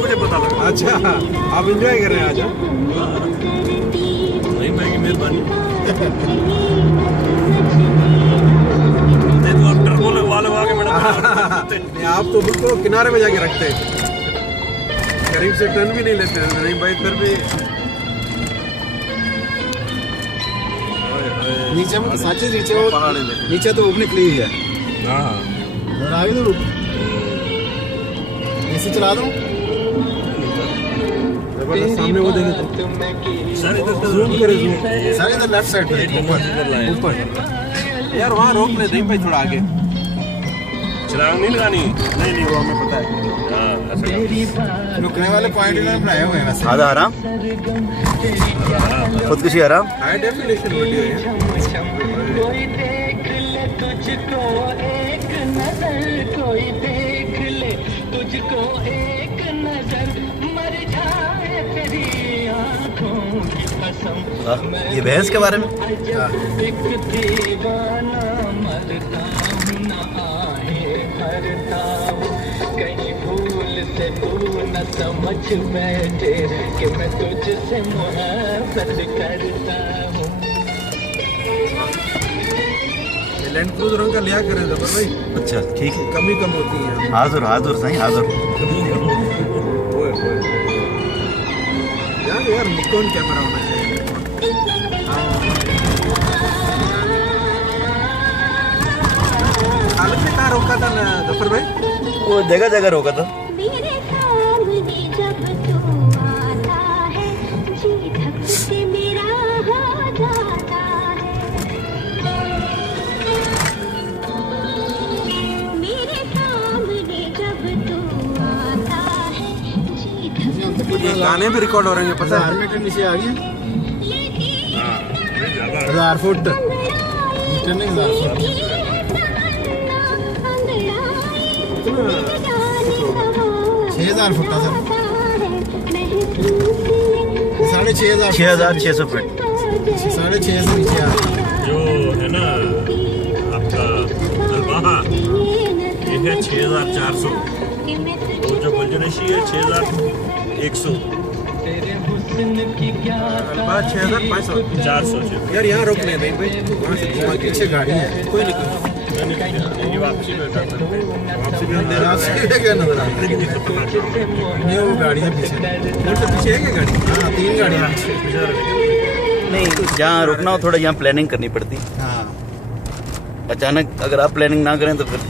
मुझे पता लगा। अच्छा, आप एंजॉय कर रहे हैं आज? नहीं, मैं की मेहरबानी। नहीं तो आप टर्बो लगवा के मैडम। नहीं, आप तो बिल्कुल किनारे में जाके रखते हैं, करीब से टर्न भी नहीं लेते। नहीं भाई, फिर भी नीचे में साचे नीचे तो ऊपर निकली है। हाँ, आगे तो ऐसे चला दूं। सामने वो देखे तो जूम करे, सारे इधर लेफ्ट साइड पे ऊपर। यार वहाँ रोक ले, नहीं भाई थोड़ा आगे। छलांग नहीं लगानी। नहीं वो हमें पता है। रुकने वाले पॉइंट इन्होंने बनाए हुए हैं वैसे। आधा आराम, खुदकुशी आराम। हाई डेफिनेशन वीडियो है। कोई देख ले तुझको एक नजर, कोई देख ले तुझको एक नजर, मर जाए तेरी आँखों की कसम। ये भैंस के बारे में। एक दीवाना मरता हूँ ना आहे भरता हूँ, कहीं भूल से तू न समझ बैठे कि मैं तुझसे मोहब्बत करता हूँ। लैंड क्रूजर का लिया करें जबर भाई। अच्छा ठीक है, कमी कम होती है। हाजुर हाजुर सही हाजुर। यार निकॉन कैमरा होना चाहिए। हालत में कहाँ रोका था ना जफर भाई? वो जगह जगह रोका था। मेरे सामने जब तू आता है, जी धक से मेरा हाथ जाता है। मेरे सामने जब तू आता है, जी धक ये गाने भी रिकॉर्ड हो रहे हैं, पता है? 1000 मीटर नीचे आ गया। 1000 फुट मीटर नहीं, 1000 फुट। 6000 फुट था सर। 6,500 6,600 फीट। 6,500 से नीचे आ गया। जो है ना आपका अल्बाहा, ये है 6,400। और जो बलजनशी है 6,100। अल्बाहा 6,500 400। यार यहाँ रोकने नहीं भाई, वहाँ से घुमा के पीछे गाड़ी है। कोई नहीं ये वापसी में कर सकते हैं। वापसी में हम दे रहे रास्ते में क्या नजर आ रहा है? नहीं वो गाड़ी है पीछे। पीछे है क्या गाड़ी? हाँ 3 गाड़ियाँ पीछे। नहीं, जहाँ रुकना हो थोड़ा यहाँ प्लानिंग करनी पड़ती। हाँ अचानक अगर आप प्लानिंग ना करें तो फिर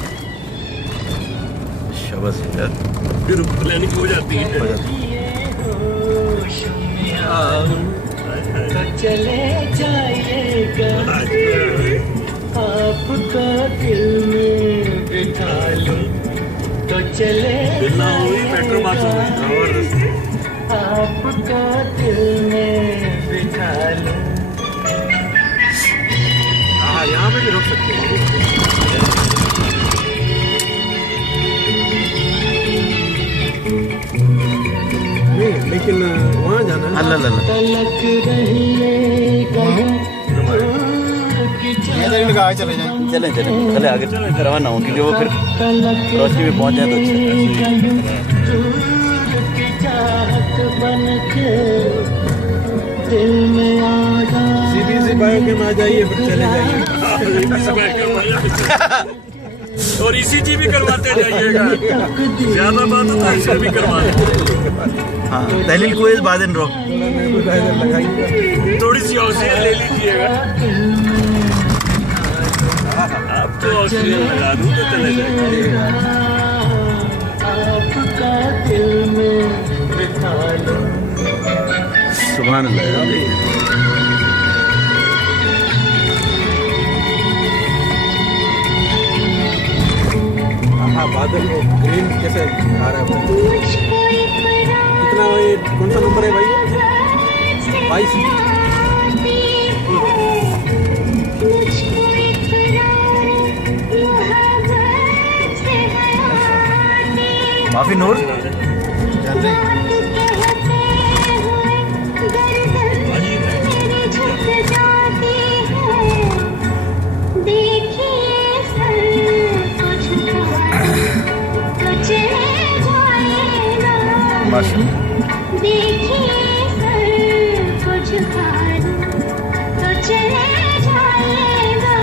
शाबाश यार, फिर प्लानिंग हो जाती है। तो चले जाइएगा, आपका दिल में बिठा लूं, तो चले मेट्रो बात आपका दिल में बिठा लूं। हाँ, यहाँ पे भी रुक सकते हैं। नहीं, लेकिन वहाँ जाना है। अल्लाह अल्लाह। तलक रहिएगा, ये तक लगा के चले जाएं। चलें चलें चले आगे रवाना हो, क्योंकि वो फिर रोशनी में पहुँच जाए तो अच्छा। दिल में आ सीधी सी बाइक में आ जाइए, फिर चले जाइए। और ECG भी करवाते जाइएगा, ज्यादा बात तो ऐसे भी करवाते। हाँ, दलील को इस बादन रो थोड़ी सी ऑक्सीजन ले लीजिएगा। आप तो ऑक्सीजन लगा दूँ तो चले जाएंगे। आपका दिल में बिठा लूं। सुभान अल्लाह। हाँ, बादल वो ग्रीन कैसे आ रहा है? कितना ये कौन सा नंबर है भाई? 22। माफी नूर जल्दी माशाल्लाह। देखिए सर को झुका दूं तो चले जाएगा,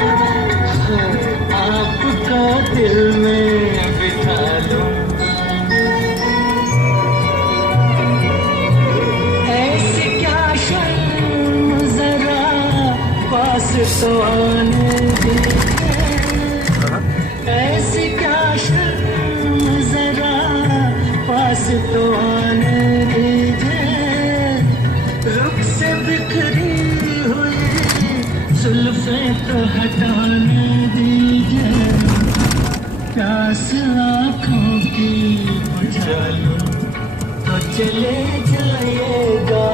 आपका दिल में बिठा लूं, ऐसी क्या शर्म जरा पास तो आने दीजिए, ऐसी क्या शर्म जरा पास तो आने दीजिए, रुख से बिखरी हुई जुल्फें तो हटाने दीजिए, प्यास आँखों की बुझा लूं तो चले जाएगा,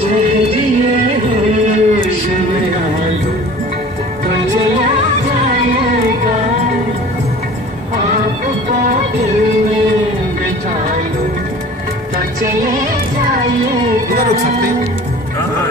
ठहरिए होश में आ लूं तो चला जाएगा, आपका दिल में बिठा लूं तो चले जाएगा। इधर रुक सकते हैं। हाँ,